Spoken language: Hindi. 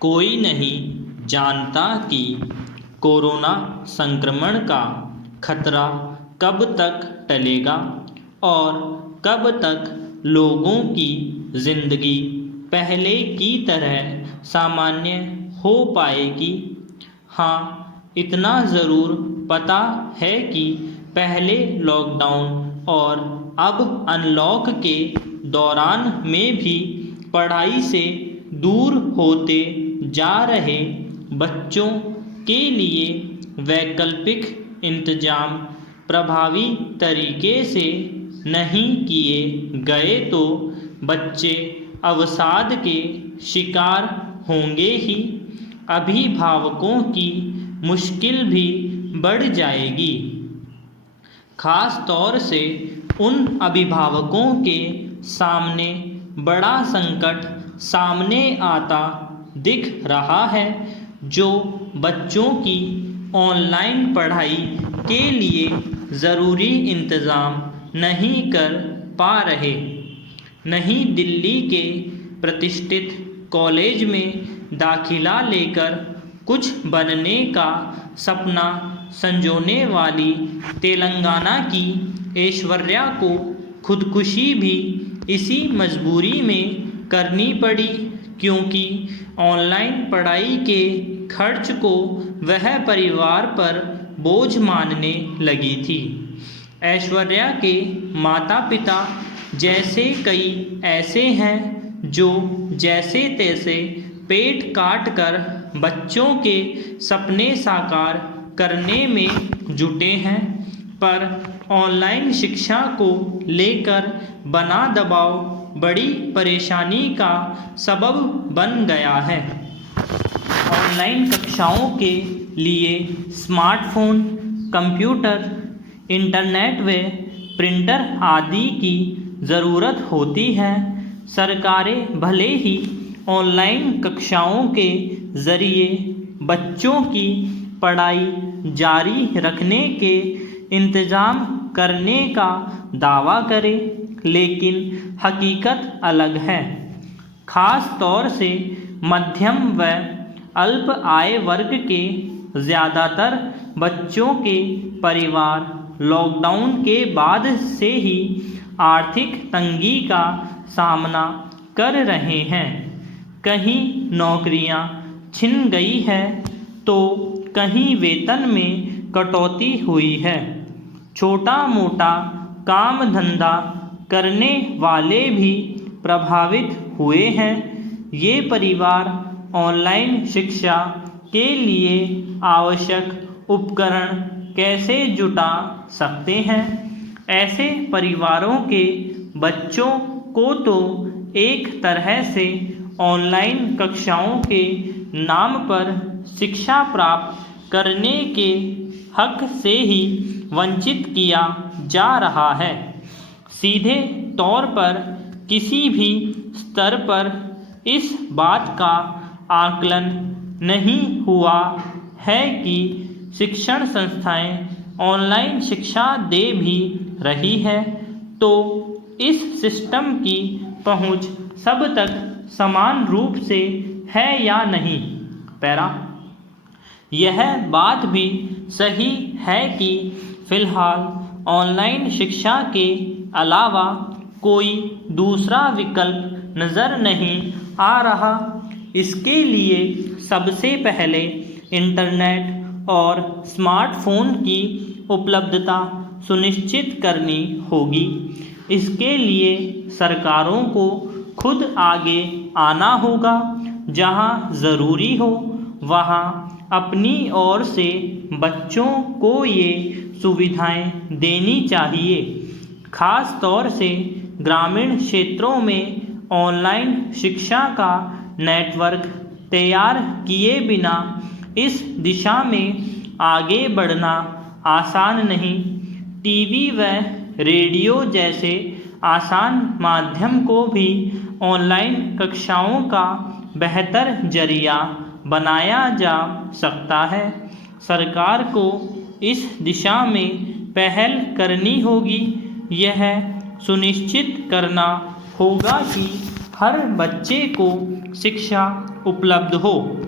कोई नहीं जानता कि कोरोना संक्रमण का खतरा कब तक टलेगा और कब तक लोगों की जिंदगी पहले की तरह सामान्य हो पाएगी। हाँ, इतना ज़रूर पता है कि पहले लॉकडाउन और अब अनलॉक के दौरान में भी पढ़ाई से दूर होते जा रहे बच्चों के लिए वैकल्पिक इंतजाम प्रभावी तरीके से नहीं किए गए तो बच्चे अवसाद के शिकार होंगे ही। अभिभावकों की मुश्किल भी बढ़ जाएगी, खास तौर से उन अभिभावकों के सामने बड़ा संकट सामने आता दिख रहा है जो बच्चों की ऑनलाइन पढ़ाई के लिए ज़रूरी इंतज़ाम नहीं कर पा रहे। नहीं दिल्ली के प्रतिष्ठित कॉलेज में दाखिला लेकर कुछ बनने का सपना संजोने वाली तेलंगाना की ऐश्वर्या को खुदकुशी भी इसी मजबूरी में करनी पड़ी, क्योंकि ऑनलाइन पढ़ाई के खर्च को वह परिवार पर बोझ मानने लगी थी। ऐश्वर्या के माता पिता जैसे कई ऐसे हैं जो जैसे तैसे पेट काट कर बच्चों के सपने साकार करने में जुटे हैं, पर ऑनलाइन शिक्षा को लेकर बना दबाव बड़ी परेशानी का सबब बन गया है। ऑनलाइन कक्षाओं के लिए स्मार्टफोन, कंप्यूटर, इंटरनेट व प्रिंटर आदि की ज़रूरत होती है। सरकारें भले ही ऑनलाइन कक्षाओं के ज़रिए बच्चों की पढ़ाई जारी रखने के इंतज़ाम करने का दावा करें, लेकिन हकीकत अलग है। ख़ास तौर से मध्यम व अल्प आय वर्ग के ज़्यादातर बच्चों के परिवार लॉकडाउन के बाद से ही आर्थिक तंगी का सामना कर रहे हैं। कहीं नौकरियां छिन गई है तो कहीं वेतन में कटौती हुई है। छोटा मोटा काम धंधा करने वाले भी प्रभावित हुए हैं। ये परिवार ऑनलाइन शिक्षा के लिए आवश्यक उपकरण कैसे जुटा सकते हैं? ऐसे परिवारों के बच्चों को तो एक तरह से ऑनलाइन कक्षाओं के नाम पर शिक्षा प्राप्त करने के हक से ही वंचित किया जा रहा है। सीधे तौर पर किसी भी स्तर पर इस बात का आकलन नहीं हुआ है कि शिक्षण संस्थाएं ऑनलाइन शिक्षा दे भी रही है तो इस सिस्टम की पहुंच सब तक समान रूप से है या नहीं। पैरा यह बात भी सही है कि फ़िलहाल ऑनलाइन शिक्षा के अलावा कोई दूसरा विकल्प नज़र नहीं आ रहा। इसके लिए सबसे पहले इंटरनेट और स्मार्टफोन की उपलब्धता सुनिश्चित करनी होगी। इसके लिए सरकारों को खुद आगे आना होगा। जहां ज़रूरी हो वहां अपनी ओर से बच्चों को ये सुविधाएं देनी चाहिए। खास तौर से ग्रामीण क्षेत्रों में ऑनलाइन शिक्षा का नेटवर्क तैयार किए बिना इस दिशा में आगे बढ़ना आसान नहीं। टीवी व रेडियो जैसे आसान माध्यम को भी ऑनलाइन कक्षाओं का बेहतर जरिया बनाया जा सकता है। सरकार को इस दिशा में पहल करनी होगी। यह सुनिश्चित करना होगा कि हर बच्चे को शिक्षा उपलब्ध हो।